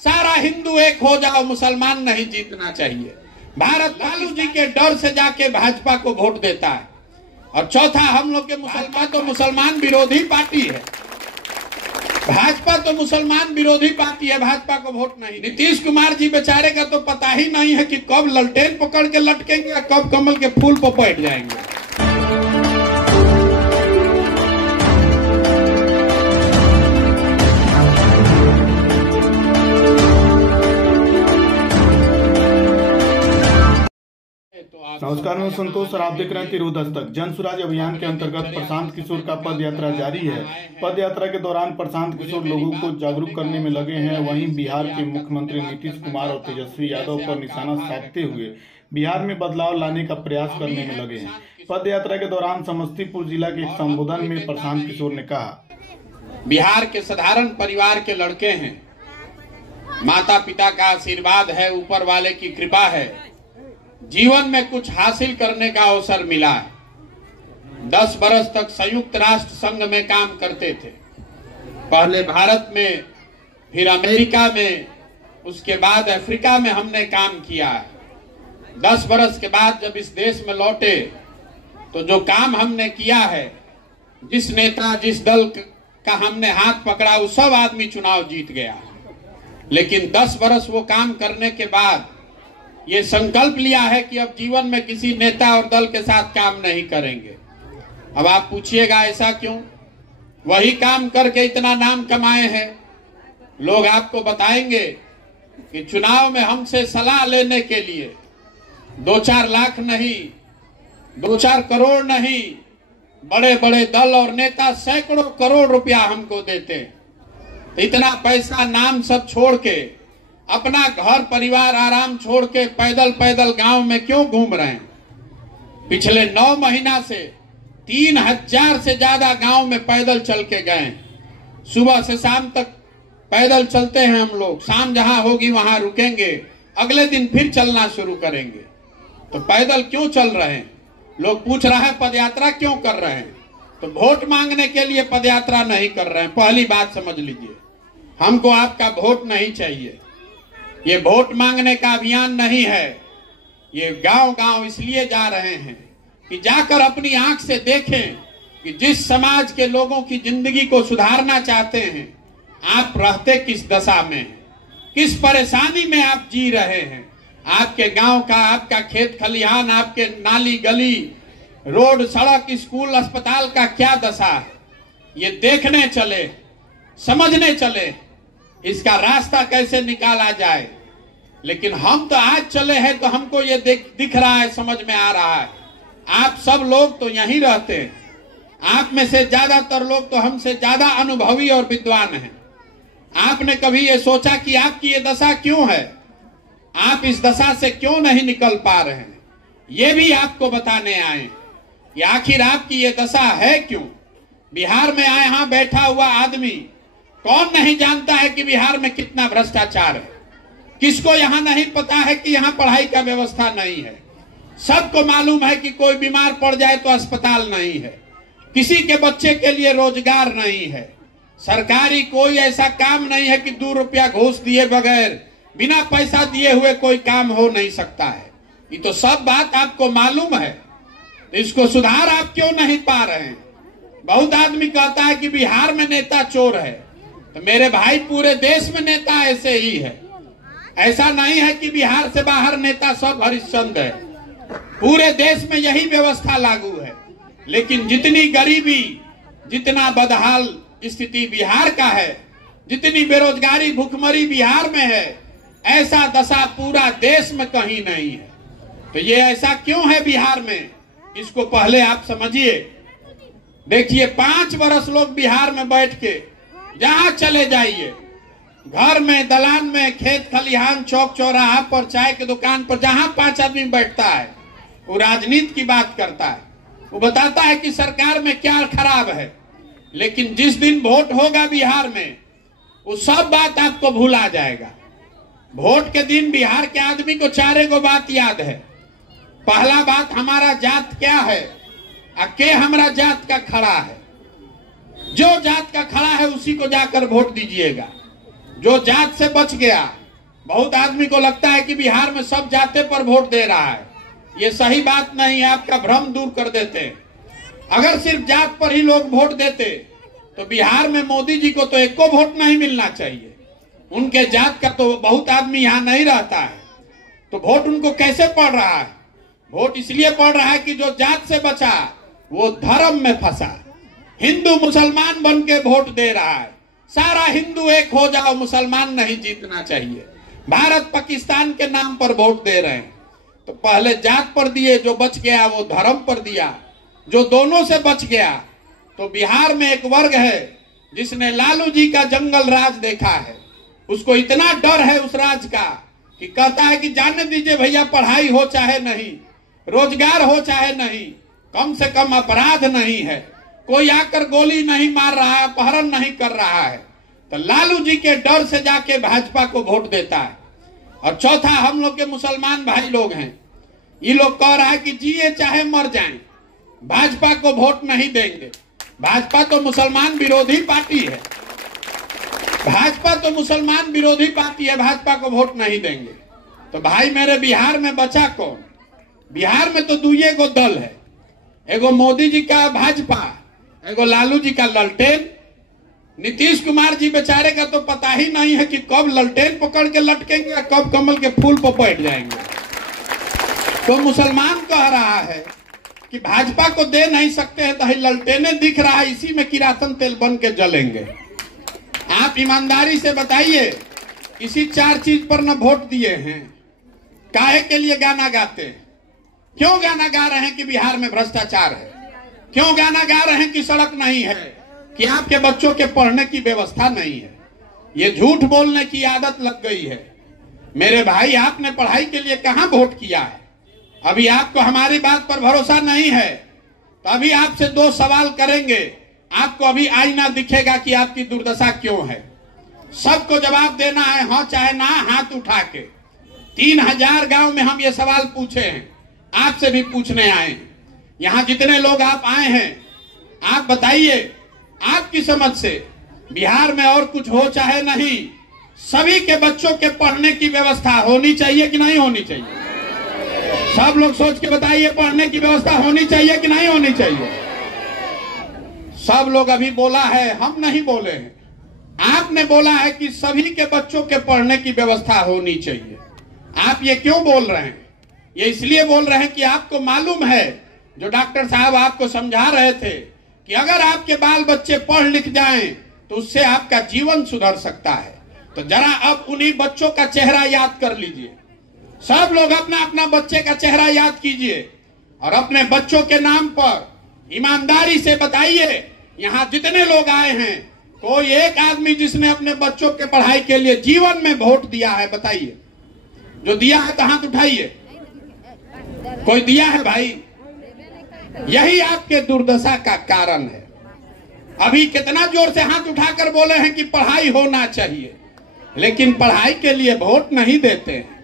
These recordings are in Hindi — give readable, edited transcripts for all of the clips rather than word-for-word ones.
सारा हिंदू एक हो जाओ, मुसलमान नहीं जीतना चाहिए। भारत लालू जी के डर से जाके भाजपा को वोट देता है। और चौथा, हम लोग के मुसलमान तो मुसलमान विरोधी पार्टी है, भाजपा तो मुसलमान विरोधी पार्टी है, भाजपा को वोट नहीं। नीतीश कुमार जी बेचारे का तो पता ही नहीं है कि कब ललटेन पकड़ के लटकेंगे या कब कमल के फूल पर बैठ जाएंगे। नमस्कार, मैं संतोष और आप देख रहे हैं तिरहुत दस्तक। जन सुराज अभियान के अंतर्गत प्रशांत किशोर का पद यात्रा जारी है। पद यात्रा के दौरान प्रशांत किशोर लोगों को जागरूक करने में लगे हैं। वहीं बिहार के मुख्यमंत्री नीतीश कुमार और तेजस्वी यादव पर निशाना साधते हुए बिहार में बदलाव लाने का प्रयास करने में लगे हैं। पद यात्रा के दौरान समस्तीपुर जिला के एक संबोधन में प्रशांत किशोर ने कहा, बिहार के साधारण परिवार के लड़के हैं, माता पिता का आशीर्वाद है, ऊपर वाले की कृपा है, जीवन में कुछ हासिल करने का अवसर मिला है। 10 बरस तक संयुक्त राष्ट्र संघ में काम करते थे, पहले भारत में, फिर अमेरिका में, उसके बाद अफ्रीका में हमने काम किया है। 10 बरस के बाद जब इस देश में लौटे तो जो काम हमने किया है, जिस नेता जिस दल का हमने हाथ पकड़ा, वो सब आदमी चुनाव जीत गया। लेकिन 10 बरस वो काम करने के बाद ये संकल्प लिया है कि अब जीवन में किसी नेता और दल के साथ काम नहीं करेंगे। अब आप पूछिएगा ऐसा क्यों? वही काम करके इतना नाम कमाए हैं। लोग आपको बताएंगे कि चुनाव में हमसे सलाह लेने के लिए 2-4 लाख नहीं, 2-4 करोड़ नहीं, बड़े बड़े दल और नेता सैकड़ों करोड़ रुपया हमको देते हैं। इतना पैसा नाम सब छोड़ के, अपना घर परिवार आराम छोड़ के पैदल पैदल गांव में क्यों घूम रहे हैं? पिछले 9 महीना से 3000 से ज्यादा गांव में पैदल चल के गए। सुबह से शाम तक पैदल चलते हैं हम लोग। शाम जहां होगी वहां रुकेंगे, अगले दिन फिर चलना शुरू करेंगे। तो पैदल क्यों चल रहे हैं? लोग पूछ रहा है पदयात्रा क्यों कर रहे हैं? तो वोट मांगने के लिए पदयात्रा नहीं कर रहे हैं। पहली बात समझ लीजिए, हमको आपका वोट नहीं चाहिए। ये वोट मांगने का अभियान नहीं है। ये गांव गांव इसलिए जा रहे हैं कि जाकर अपनी आंख से देखें कि जिस समाज के लोगों की जिंदगी को सुधारना चाहते हैं, आप रहते किस दशा में हैं, किस परेशानी में आप जी रहे हैं। आपके गांव का, आपका खेत खलिहान, आपके नाली गली, रोड सड़क, स्कूल अस्पताल का क्या दशा है, ये देखने चले, समझने चले, इसका रास्ता कैसे निकाला जाए। लेकिन हम तो आज चले हैं तो हमको ये दिख रहा है, समझ में आ रहा है। आप सब लोग तो यहीं रहते हैं, आप में से ज्यादातर लोग तो हमसे ज्यादा अनुभवी और विद्वान हैं। आपने कभी ये सोचा कि आपकी ये दशा क्यों है, आप इस दशा से क्यों नहीं निकल पा रहे हैं? ये भी आपको बताने आए कि आखिर आपकी ये दशा है क्यों। बिहार में आए, यहां बैठा हुआ आदमी कौन नहीं जानता है कि बिहार में कितना भ्रष्टाचार है? किसको यहां नहीं पता है कि यहां पढ़ाई का व्यवस्था नहीं है? सबको मालूम है कि कोई बीमार पड़ जाए तो अस्पताल नहीं है, किसी के बच्चे के लिए रोजगार नहीं है, सरकारी कोई ऐसा काम नहीं है कि 2 रुपया घूस दिए बगैर, बिना पैसा दिए हुए कोई काम हो नहीं सकता है। ये तो सब बात आपको मालूम है, तो इसको सुधार आप क्यों नहीं पा रहे हैं? बहुत आदमी कहता है कि बिहार में नेता चोर है, तो मेरे भाई पूरे देश में नेता ऐसे ही है। ऐसा नहीं है कि बिहार से बाहर नेता सब हरिश्चंद्र है, पूरे देश में यही व्यवस्था लागू है। लेकिन जितनी गरीबी, जितना बदहाल स्थिति बिहार का है, जितनी बेरोजगारी भुखमरी बिहार में है, ऐसा दशा पूरा देश में कहीं नहीं है। तो ये ऐसा क्यों है बिहार में, इसको पहले आप समझिए। देखिए, 5 बरस लोग बिहार में बैठ के जहां चले जाइए, घर में, दलान में, खेत खलिहान, चौक चौराहा पर, चाय की दुकान पर, जहां 5 आदमी बैठता है, वो राजनीति की बात करता है, वो बताता है कि सरकार में क्या खराब है। लेकिन जिस दिन वोट होगा बिहार में, वो सब बात आपको भूला जाएगा। वोट के दिन बिहार के आदमी को 4 बात याद है। पहला बात, हमारा जात क्या है, के हमारा जात का खड़ा है। जो जात का खड़ा है उसी को जाकर वोट दीजिएगा। जो जात से बच गया। बहुत आदमी को लगता है कि बिहार में सब जाते पर वोट दे रहा है। ये सही बात नहीं है, आपका भ्रम दूर कर देते हैं। अगर सिर्फ जात पर ही लोग वोट देते तो बिहार में मोदी जी को तो एक को वोट नहीं मिलना चाहिए। उनके जात का तो बहुत आदमी यहाँ नहीं रहता है, तो वोट उनको कैसे पड़ रहा है? वोट इसलिए पड़ रहा है कि जो जात से बचा वो धर्म में फंसा, हिंदू मुसलमान बन के वोट दे रहा है। सारा हिंदू एक हो जाओ, मुसलमान नहीं जीतना चाहिए। भारत पाकिस्तान के नाम पर वोट दे रहे हैं। तो पहले जात पर दिए, जो बच गया वो धर्म पर दिया। जो दोनों से बच गया, तो बिहार में एक वर्ग है जिसने लालू जी का जंगल राज देखा है। उसको इतना डर है उस राज का कि कहता है कि जाने दीजिए भैया, पढ़ाई हो चाहे नहीं, रोजगार हो चाहे नहीं, कम से कम अपराध नहीं है, कोई आकर गोली नहीं मार रहा है, अपहरण नहीं कर रहा है। तो लालू जी के डर से जाके भाजपा को वोट देता है। और चौथा, हम लोग के मुसलमान भाई लोग हैं, ये लोग कह रहा है कि जिए चाहे मर जाएं, भाजपा को वोट नहीं देंगे। भाजपा तो मुसलमान विरोधी पार्टी है, भाजपा तो मुसलमान विरोधी पार्टी है, भाजपा को वोट नहीं देंगे। तो भाई मेरे, बिहार में बचा कौन? बिहार में तो दुइये गो दल है, एगो मोदी जी का भाजपा, एगो लालू जी का ललटेन। नीतीश कुमार जी बेचारे का तो पता ही नहीं है कि कब ललटेन पकड़ के लटकेंगे या कब कमल के फूल पर बैठ जाएंगे। तो मुसलमान कह रहा है कि भाजपा को दे नहीं सकते हैं, तो ललटेने दिख रहा है, इसी में किरासन तेल बन के जलेंगे। आप ईमानदारी से बताइए, इसी 4 चीज पर न वोट दिए हैं, काहे के लिए गाना गाते हैं? क्यों गाना गा रहे हैं कि बिहार में भ्रष्टाचार है? क्यों गाना गा रहे हैं कि सड़क नहीं है, कि आपके बच्चों के पढ़ने की व्यवस्था नहीं है? ये झूठ बोलने की आदत लग गई है। मेरे भाई, आपने पढ़ाई के लिए कहां वोट किया है? अभी आपको हमारी बात पर भरोसा नहीं है तो अभी आपसे 2 सवाल करेंगे, आपको अभी आईना दिखेगा कि आपकी दुर्दशा क्यों है। सबको जवाब देना है, हाँ चाहे ना, हाथ उठा के। 3000 गांव में हम ये सवाल पूछे हैं, आपसे भी पूछने आए। यहाँ जितने लोग आप आए हैं, आप बताइए, आपकी समझ से बिहार में और कुछ हो चाहे नहीं, सभी के बच्चों के पढ़ने की व्यवस्था होनी चाहिए कि नहीं होनी चाहिए? सब लोग सोच के बताइए, पढ़ने की व्यवस्था होनी चाहिए कि नहीं होनी चाहिए? सब लोग अभी बोला है, हम नहीं बोले हैं। आपने बोला है कि सभी के बच्चों के पढ़ने की व्यवस्था होनी चाहिए। आप ये क्यों बोल रहे हैं? ये इसलिए बोल रहे हैं कि आपको मालूम है, जो डॉक्टर साहब आपको समझा रहे थे, कि अगर आपके बाल बच्चे पढ़ लिख जाएं तो उससे आपका जीवन सुधर सकता है। तो जरा अब उन्हीं बच्चों का चेहरा याद कर लीजिए। सब लोग अपना अपना बच्चे का चेहरा याद कीजिए और अपने बच्चों के नाम पर ईमानदारी से बताइए। यहाँ जितने लोग आए हैं, कोई एक आदमी जिसने अपने बच्चों के पढ़ाई के लिए जीवन में वोट दिया है, बताइए। जो दिया है तो हाथ उठाइए। कोई दिया है भाई? यही आपके दुर्दशा का कारण है। अभी कितना जोर से हाथ उठाकर बोले हैं कि पढ़ाई होना चाहिए, लेकिन पढ़ाई के लिए वोट नहीं देते हैं।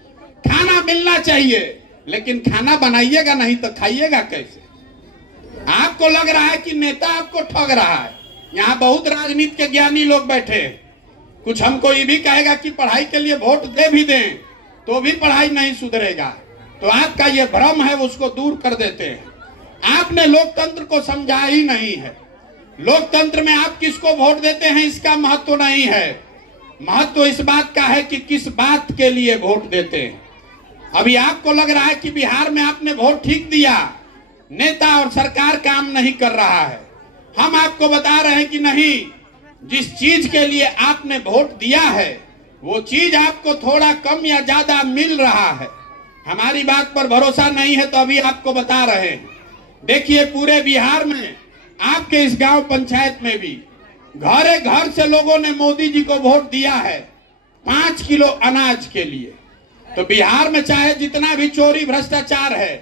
खाना मिलना चाहिए, लेकिन खाना बनाइएगा नहीं तो खाइएगा कैसे? आपको लग रहा है कि नेता आपको ठग रहा है। यहाँ बहुत राजनीति के ज्ञानी लोग बैठे हैं, कुछ हमको ये भी कहेगा कि पढ़ाई के लिए वोट दे भी दें तो भी पढ़ाई नहीं सुधरेगा। तो आपका ये भ्रम है, उसको दूर कर देते हैं। आपने लोकतंत्र को समझा ही नहीं है। लोकतंत्र में आप किसको वोट देते हैं इसका महत्व नहीं है। महत्व इस बात का है कि किस बात के लिए वोट देते हैं। अभी आपको लग रहा है कि बिहार में आपने वोट ठीक दिया, नेता और सरकार काम नहीं कर रहा है। हम आपको बता रहे हैं कि नहीं, जिस चीज के लिए आपने वोट दिया है वो चीज आपको थोड़ा कम या ज्यादा मिल रहा है। हमारी बात पर भरोसा नहीं है तो अभी आपको बता रहे हैं। देखिए, पूरे बिहार में आपके इस गांव पंचायत में भी घरे घर से लोगों ने मोदी जी को वोट दिया है 5 किलो अनाज के लिए। तो बिहार में चाहे जितना भी चोरी भ्रष्टाचार है,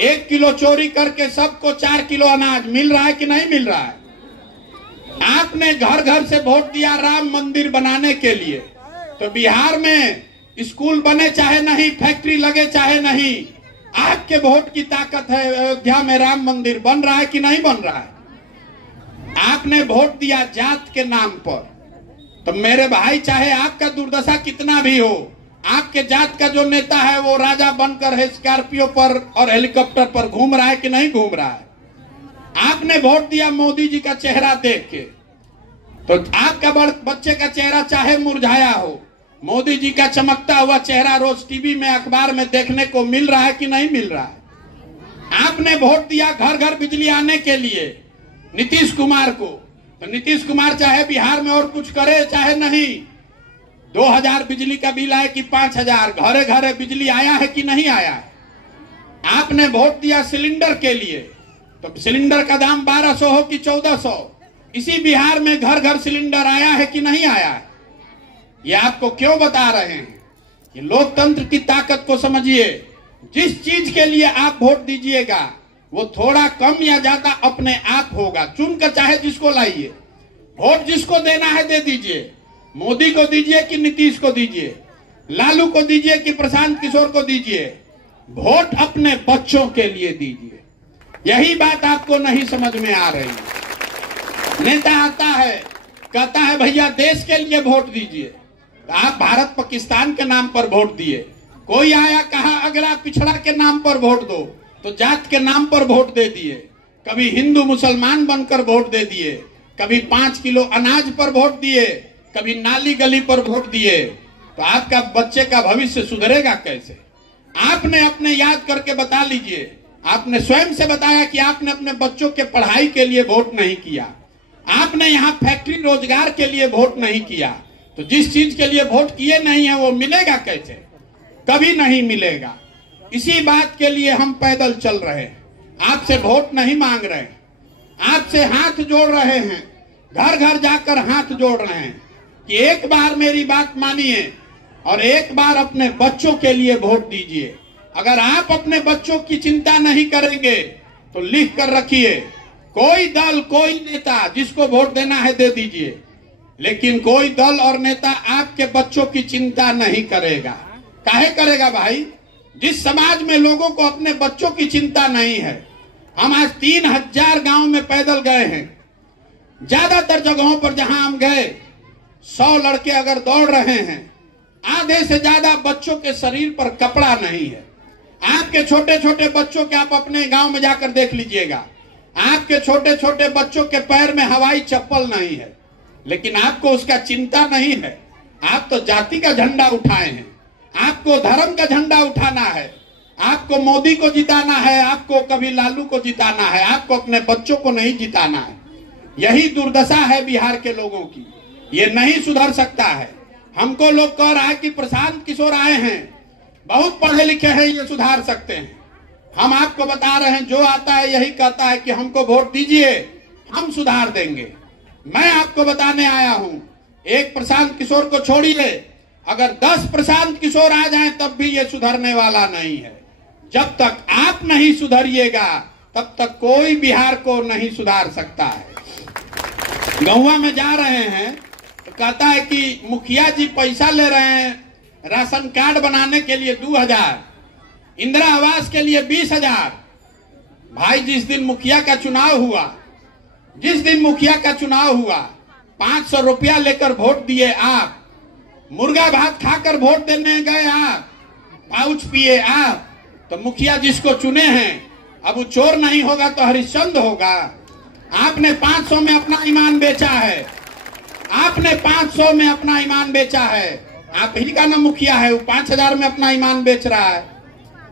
1 किलो चोरी करके सबको 4 किलो अनाज मिल रहा है कि नहीं मिल रहा है? आपने घर घर से वोट दिया राम मंदिर बनाने के लिए। तो बिहार में स्कूल बने चाहे नहीं, फैक्ट्री लगे चाहे नहीं, आपके वोट की ताकत है। अयोध्या में राम मंदिर बन रहा है कि नहीं बन रहा है? आपने वोट दिया जात के नाम पर। तो मेरे भाई, चाहे आपका दुर्दशा कितना भी हो, आपके जात का जो नेता है वो राजा बनकर है स्कॉर्पियो पर और हेलीकॉप्टर पर घूम रहा है कि नहीं घूम रहा है? आपने वोट दिया मोदी जी का चेहरा देख के, तो आपका बच्चे का चेहरा चाहे मुरझाया हो, मोदी जी का चमकता हुआ चेहरा रोज टीवी में अखबार में देखने को मिल रहा है कि नहीं मिल रहा है? आपने वोट दिया घर घर बिजली आने के लिए नीतीश कुमार को, तो नीतीश कुमार चाहे बिहार में और कुछ करे चाहे नहीं, 2000 बिजली का बिल आए कि 5000, घरे घरे बिजली आया है कि नहीं आया है? आपने वोट दिया सिलेंडर के लिए, तो सिलेंडर का दाम 1200 हो कि 1400, इसी बिहार में घर घर सिलेंडर आया है कि नहीं आया है? ये आपको क्यों बता रहे हैं? ये लोकतंत्र की ताकत को समझिए। जिस चीज के लिए आप वोट दीजिएगा वो थोड़ा कम या ज्यादा अपने आप होगा। चुनकर चाहे जिसको लाइए, वोट जिसको देना है दे दीजिए। मोदी को दीजिए कि नीतीश को दीजिए, लालू को दीजिए कि प्रशांत किशोर को दीजिए, वोट अपने बच्चों के लिए दीजिए। यही बात आपको नहीं समझ में आ रही। नेता आता है कहता है भैया देश के लिए वोट दीजिए, तो आप भारत पाकिस्तान के नाम पर वोट दिए। कोई आया कहा अगला पिछड़ा के नाम पर वोट दो, तो जात के नाम पर वोट दे दिए। कभी हिंदू मुसलमान बनकर वोट दे दिए, कभी 5 किलो अनाज पर वोट दिए, कभी नाली गली पर वोट दिए। तो आपका बच्चे का भविष्य सुधरेगा कैसे? आपने अपने याद करके बता लीजिए। आपने स्वयं से बताया कि आपने अपने बच्चों के पढ़ाई के लिए वोट नहीं किया, आपने यहाँ फैक्ट्री रोजगार के लिए वोट नहीं किया। तो जिस चीज के लिए वोट किए नहीं है वो मिलेगा कैसे? कभी नहीं मिलेगा। इसी बात के लिए हम पैदल चल रहे हैं, आपसे वोट नहीं मांग रहे, आपसे हाथ जोड़ रहे हैं, घर घर जाकर हाथ जोड़ रहे हैं कि एक बार मेरी बात मानिए और एक बार अपने बच्चों के लिए वोट दीजिए। अगर आप अपने बच्चों की चिंता नहीं करेंगे तो लिख कर रखिए, कोई दल कोई नेता जिसको वोट देना है दे दीजिए, लेकिन कोई दल और नेता आपके बच्चों की चिंता नहीं करेगा। काहे करेगा भाई? जिस समाज में लोगों को अपने बच्चों की चिंता नहीं है। हम आज 3000 गांव में पैदल गए हैं। ज्यादातर जगहों पर जहां हम गए 100 लड़के अगर दौड़ रहे हैं, आधे से ज्यादा बच्चों के शरीर पर कपड़ा नहीं है। आपके छोटे छोटे बच्चों के आप अपने गांव में जाकर देख लीजिएगा, आपके छोटे छोटे बच्चों के पैर में हवाई चप्पल नहीं है, लेकिन आपको उसका चिंता नहीं है। आप तो जाति का झंडा उठाए हैं, आपको धर्म का झंडा उठाना है, आपको मोदी को जिताना है, आपको कभी लालू को जिताना है, आपको अपने बच्चों को नहीं जिताना है। यही दुर्दशा है बिहार के लोगों की, ये नहीं सुधर सकता है। हमको लोग कह रहा है कि प्रशांत किशोर आए हैं, बहुत पढ़े लिखे हैं, ये सुधार सकते हैं। हम आपको बता रहे हैं, जो आता है यही कहता है कि हमको वोट दीजिए, हम सुधार देंगे। मैं आपको बताने आया हूं, एक प्रशांत किशोर को छोड़िए, अगर 10 प्रशांत किशोर आ जाएं तब भी ये सुधरने वाला नहीं है। जब तक आप नहीं सुधरिएगा तब तक कोई बिहार को नहीं सुधार सकता है। गौवा में जा रहे हैं तो कहता है कि मुखिया जी पैसा ले रहे हैं राशन कार्ड बनाने के लिए 2000, इंदिरा आवास के लिए 20000। भाई जिस दिन मुखिया का चुनाव हुआ 500 रुपया लेकर वोट दिए आप, मुर्गा भात खाकर वोट देने गए आप, पाउच पिए आप, तो मुखिया जिसको चुने हैं अब वो चोर नहीं होगा तो हरिश्चंद्र होगा। आपने 500 में अपना ईमान बेचा है, आपने 500 में अपना ईमान बेचा है। आप ही का ना मुखिया है, वो 5000 में अपना ईमान बेच रहा है।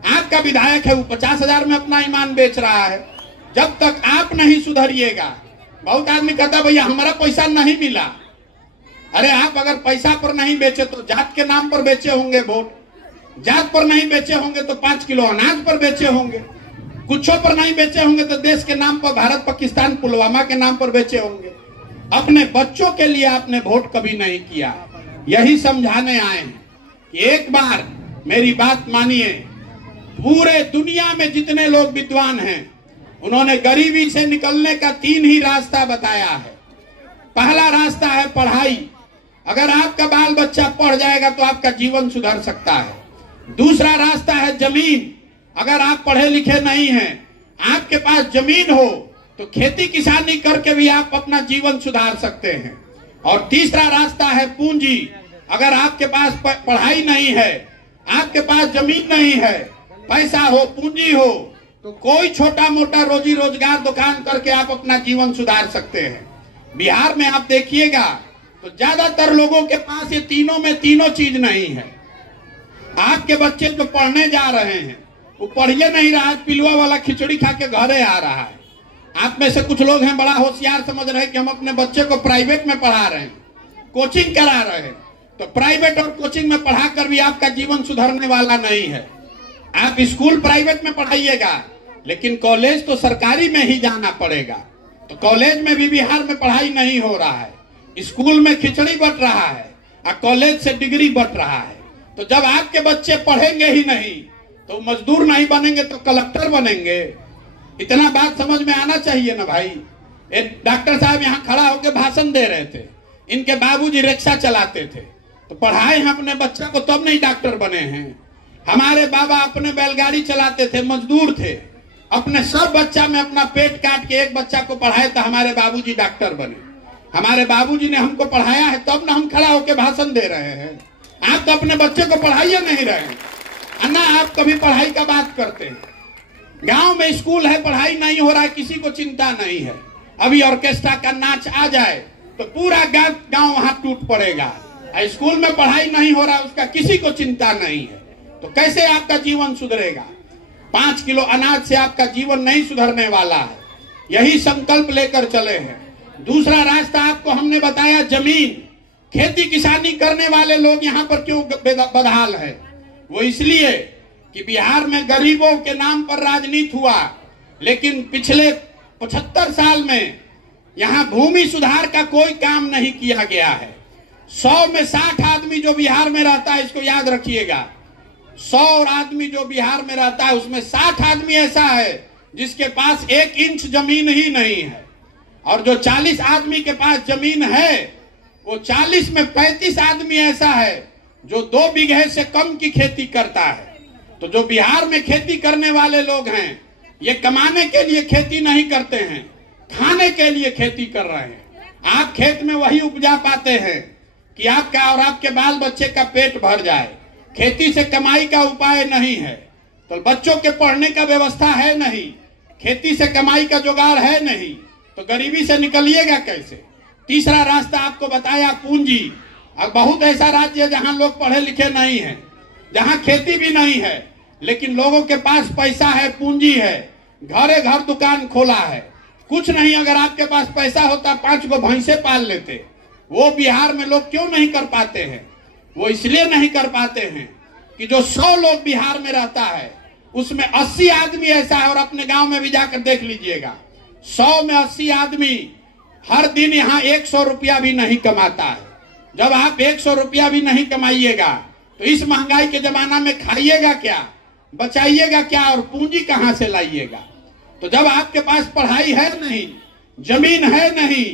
आपका विधायक है, वो 50000 में अपना ईमान बेच रहा है। जब तक आप नहीं सुधरिएगा, बहुत आदमी कहता भैया हमारा पैसा नहीं मिला। अरे आप अगर पैसा पर नहीं बेचे तो जात के नाम पर बेचे होंगे वोट, जात पर नहीं बेचे होंगे तो 5 किलो अनाज पर बेचे होंगे, कुछों पर नहीं बेचे होंगे तो देश के नाम पर, भारत पाकिस्तान पुलवामा के नाम पर बेचे होंगे। अपने बच्चों के लिए आपने वोट कभी नहीं किया। यही समझाने आए हैं कि एक बार मेरी बात मानिए। पूरे दुनिया में जितने लोग विद्वान हैं उन्होंने गरीबी से निकलने का 3 ही रास्ता बताया है। पहला रास्ता है पढ़ाई, अगर आपका बाल बच्चा पढ़ जाएगा तो आपका जीवन सुधर सकता है। दूसरा रास्ता है जमीन, अगर आप पढ़े लिखे नहीं हैं, आपके पास जमीन हो तो खेती किसानी करके भी आप अपना जीवन सुधार सकते हैं। और तीसरा रास्ता है पूंजी। अगर आपके पास पढ़ाई नहीं है, आपके पास जमीन नहीं है, पैसा हो, पूंजी हो, तो कोई छोटा मोटा रोजी रोजगार दुकान करके आप अपना जीवन सुधार सकते हैं। बिहार में आप देखिएगा तो ज्यादातर लोगों के पास ये तीनों में तीनों चीज नहीं है। आपके बच्चे जो पढ़ने जा रहे हैं वो पढ़िए नहीं रहा, पिलुआ वाला खिचड़ी खा के घरे आ रहा है। आप में से कुछ लोग हैं बड़ा होशियार समझ रहे हैं कि हम अपने बच्चे को प्राइवेट में पढ़ा रहे हैं, कोचिंग करा रहे हैं। तो प्राइवेट और कोचिंग में पढ़ाकर भी आपका जीवन सुधरने वाला नहीं है। आप स्कूल प्राइवेट में पढ़ाइएगा, लेकिन कॉलेज तो सरकारी में ही जाना पड़ेगा। तो कॉलेज में भी बिहार में पढ़ाई नहीं हो रहा है। स्कूल में खिचड़ी बट रहा है और कॉलेज से डिग्री बट रहा है। तो जब आपके बच्चे पढ़ेंगे ही नहीं तो मजदूर नहीं बनेंगे तो कलेक्टर बनेंगे। इतना बात समझ में आना चाहिए ना भाई। एक डॉक्टर साहब यहाँ खड़ा होकर भाषण दे रहे थे, इनके बाबूजी रिक्शा चलाते थे, तो पढ़ाए हैं अपने बच्चा को तब नहीं डॉक्टर बने हैं। हमारे बाबा अपने बैलगाड़ी चलाते थे, मजदूर थे, अपने सब बच्चा में अपना पेट काट के एक बच्चा को पढ़ाए तो हमारे बाबूजी डॉक्टर बने। हमारे बाबूजी ने हमको पढ़ाया है तब ना हम खड़ा होकर भाषण दे रहे हैं। आप तो अपने बच्चे को पढ़ाइए नहीं रहे हैं ना, आप कभी पढ़ाई का बात करते हैं। गांव में स्कूल है, पढ़ाई नहीं हो रहा है, किसी को चिंता नहीं है। अभी ऑर्केस्ट्रा का नाच आ जाए तो पूरा गांव वहां टूट पड़ेगा। स्कूल में पढ़ाई नहीं हो रहा, उसका किसी को चिंता नहीं है। तो कैसे आपका जीवन सुधरेगा? 5 किलो अनाज से आपका जीवन नहीं सुधरने वाला है। यही संकल्प लेकर चले हैं। दूसरा रास्ता आपको हमने बताया, जमीन। खेती किसानी करने वाले लोग यहाँ पर क्यों बदहाल है? वो इसलिए कि बिहार में गरीबों के नाम पर राजनीति हुआ, लेकिन पिछले 75 साल में यहाँ भूमि सुधार का कोई काम नहीं किया गया है। 100 में 60 आदमी जो बिहार में रहता है, इसको याद रखिएगा, 100 आदमी जो बिहार में रहता है उसमें 60 आदमी ऐसा है जिसके पास 1 इंच जमीन ही नहीं है। और जो 40 आदमी के पास जमीन है, वो 40 में 35 आदमी ऐसा है जो 2 बीघे से कम की खेती करता है। तो जो बिहार में खेती करने वाले लोग हैं, ये कमाने के लिए खेती नहीं करते हैं, खाने के लिए खेती कर रहे हैं। आप खेत में वही उपजा पाते हैं कि आपका और आपके बाल बच्चे का पेट भर जाए। खेती से कमाई का उपाय नहीं है, तो बच्चों के पढ़ने का व्यवस्था है नहीं, खेती से कमाई का जुगाड़ है नहीं, तो गरीबी से निकलिएगा कैसे? तीसरा रास्ता आपको बताया, पूंजी। अब बहुत ऐसा राज्य है जहां लोग पढ़े लिखे नहीं हैं, जहां खेती भी नहीं है, लेकिन लोगों के पास पैसा है, पूंजी है, घरे घर दुकान खोला है। कुछ नहीं, अगर आपके पास पैसा होता 5 गो भैंसे पाल लेते। वो बिहार में लोग क्यों नहीं कर पाते हैं? वो इसलिए नहीं कर पाते हैं कि जो 100 लोग बिहार में रहता है उसमें 80 आदमी ऐसा है, और अपने गांव में भी जाकर देख लीजिएगा, 100 में 80 आदमी हर दिन यहाँ 100 रुपया भी नहीं कमाता है। जब आप 100 रुपया भी नहीं कमाइएगा तो इस महंगाई के जमाना में खाइएगा क्या, बचाइएगा क्या, और पूंजी कहां से लाइएगा? तो जब आपके पास पढ़ाई है नहीं, जमीन है नहीं,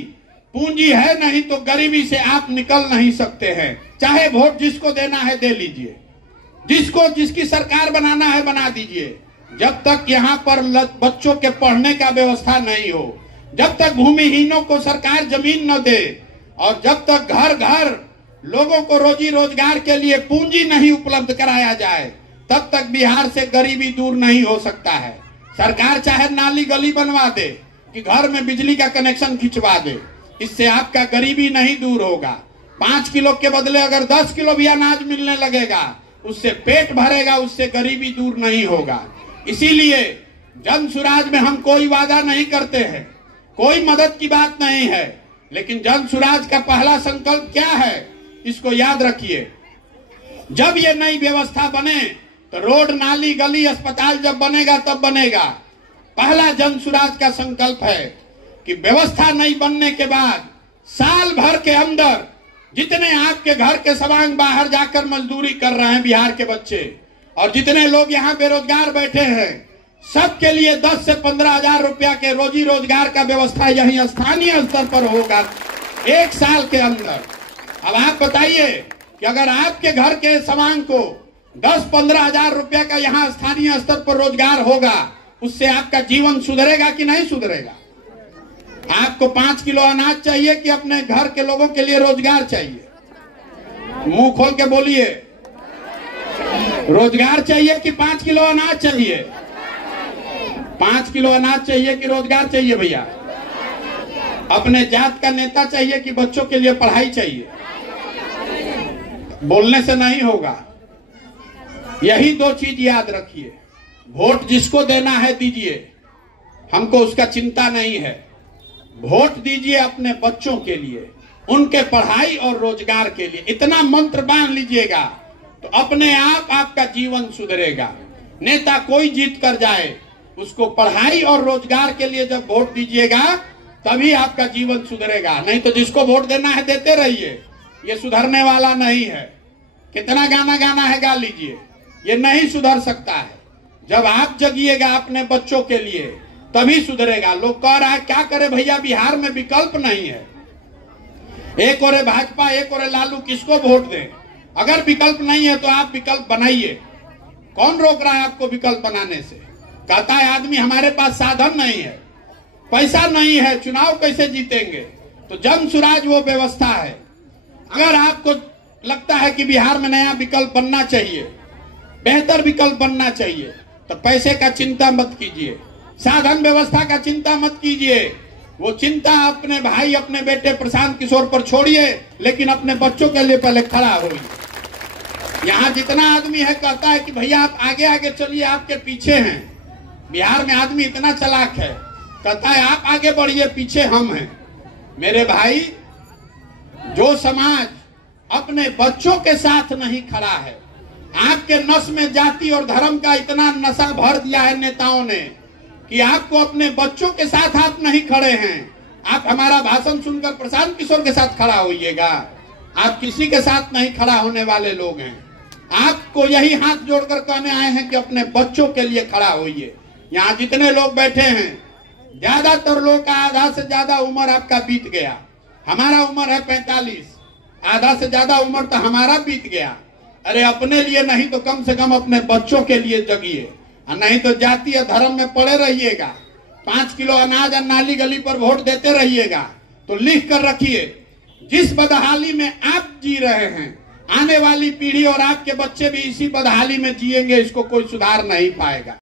पूंजी है नहीं, तो गरीबी से आप निकल नहीं सकते हैं। चाहे वोट जिसको देना है दे लीजिए, जिसको जिसकी सरकार बनाना है बना दीजिए। जब तक यहाँ पर बच्चों के पढ़ने का व्यवस्था नहीं हो, जब तक भूमिहीनों को सरकार जमीन न दे, और जब तक घर घर लोगों को रोजी रोजगार के लिए पूंजी नहीं उपलब्ध कराया जाए, तब तक बिहार से गरीबी दूर नहीं हो सकता है। सरकार चाहे नाली गली बनवा दे कि घर में बिजली का कनेक्शन खिंचवा दे, इससे आपका गरीबी नहीं दूर होगा। 5 किलो के बदले अगर 10 किलो भी अनाज मिलने लगेगा, उससे पेट भरेगा, उससे गरीबी दूर नहीं होगा। इसीलिए जन सुराज में हम कोई वादा नहीं करते हैं, कोई मदद की बात नहीं है, लेकिन जन सुराज का पहला संकल्प क्या है, इसको याद रखिए। जब ये नई व्यवस्था बने तो रोड, नाली, गली, अस्पताल जब बनेगा तब बनेगा। पहला जन सुराज का संकल्प है कि व्यवस्था नहीं बनने के बाद साल भर के अंदर जितने आपके घर के सवांग बाहर जाकर मजदूरी कर रहे हैं बिहार के बच्चे, और जितने लोग यहाँ बेरोजगार बैठे हैं, सबके लिए 10 से 15 हजार रुपया के रोजी रोजगार का व्यवस्था यही स्थानीय स्तर पर होगा 1 साल के अंदर। अब आप बताइए कि अगर आपके घर के सवांग को 10-15 हजार रुपया का यहाँ स्थानीय स्तर पर रोजगार होगा, उससे आपका जीवन सुधरेगा कि नहीं सुधरेगा? आपको 5 किलो अनाज चाहिए कि अपने घर के लोगों के लिए रोजगार चाहिए? मुंह खोल के बोलिए, रोजगार चाहिए कि 5 किलो अनाज चाहिए? 5 किलो अनाज चाहिए कि रोजगार चाहिए भैया? अपने जात का नेता चाहिए कि बच्चों के लिए पढ़ाई चाहिए? बोलने से नहीं होगा। यही 2 चीज याद रखिए। वोट जिसको देना है दीजिए, हमको उसका चिंता नहीं है। वोट दीजिए अपने बच्चों के लिए, उनके पढ़ाई और रोजगार के लिए। इतना मंत्र बांध लीजिएगा तो अपने आप आपका जीवन सुधरेगा। नेता कोई जीत कर जाए, उसको पढ़ाई और रोजगार के लिए जब वोट दीजिएगा तभी आपका जीवन सुधरेगा। नहीं तो जिसको वोट देना है देते रहिए, ये सुधरने वाला नहीं है। कितना गाना गाना है गा लीजिए, ये नहीं सुधर सकता है। जब आप जगिएगा अपने बच्चों के लिए तभी सुधरेगा। लोग कह रहा है क्या करे भैया, बिहार में विकल्प नहीं है। एक ओर भाजपा, एक ओर लालू, किसको वोट दें? अगर विकल्प नहीं है तो आप विकल्प बनाइए। कौन रोक रहा है आपको विकल्प बनाने से? कहता है आदमी हमारे पास साधन नहीं है, पैसा नहीं है, चुनाव कैसे जीतेंगे? तो जन सुराज वो व्यवस्था है। अगर आपको लगता है कि बिहार में नया विकल्प बनना चाहिए, बेहतर विकल्प बनना चाहिए, तो पैसे का चिंता मत कीजिए, साधन व्यवस्था का चिंता मत कीजिए। वो चिंता अपने भाई, अपने बेटे प्रशांत किशोर पर छोड़िए, लेकिन अपने बच्चों के लिए पहले खड़ा होइए। यहाँ जितना आदमी है कहता है कि भैया आप आगे आगे चलिए, आपके पीछे हैं। बिहार में आदमी इतना चालाक है, कहता है आप आगे बढ़िए, पीछे हम हैं। मेरे भाई, जो समाज अपने बच्चों के साथ नहीं खड़ा है, आपके नस में जाति और धर्म का इतना नशा भर दिया है नेताओं ने कि आपको अपने बच्चों के साथ आप नहीं खड़े हैं। आप हमारा भाषण सुनकर प्रशांत किशोर के साथ खड़ा होइएगा, आप किसी के साथ नहीं खड़ा होने वाले लोग हैं। आपको यही हाथ जोड़कर कहने आए हैं कि अपने बच्चों के लिए खड़ा होइए। यहाँ जितने लोग बैठे हैं, ज्यादातर लोग का आधा से ज्यादा उम्र आपका बीत गया। हमारा उम्र है 45, आधा से ज्यादा उम्र तो हमारा बीत गया। अरे अपने लिए नहीं तो कम से कम अपने बच्चों के लिए जगिए, नहीं तो जाति या धर्म में पड़े रहिएगा। 5 किलो अनाज और नाली गली पर वोट देते रहिएगा। तो लिख कर रखिए, जिस बदहाली में आप जी रहे हैं, आने वाली पीढ़ी और आपके बच्चे भी इसी बदहाली में जिएंगे। इसको कोई सुधार नहीं पाएगा।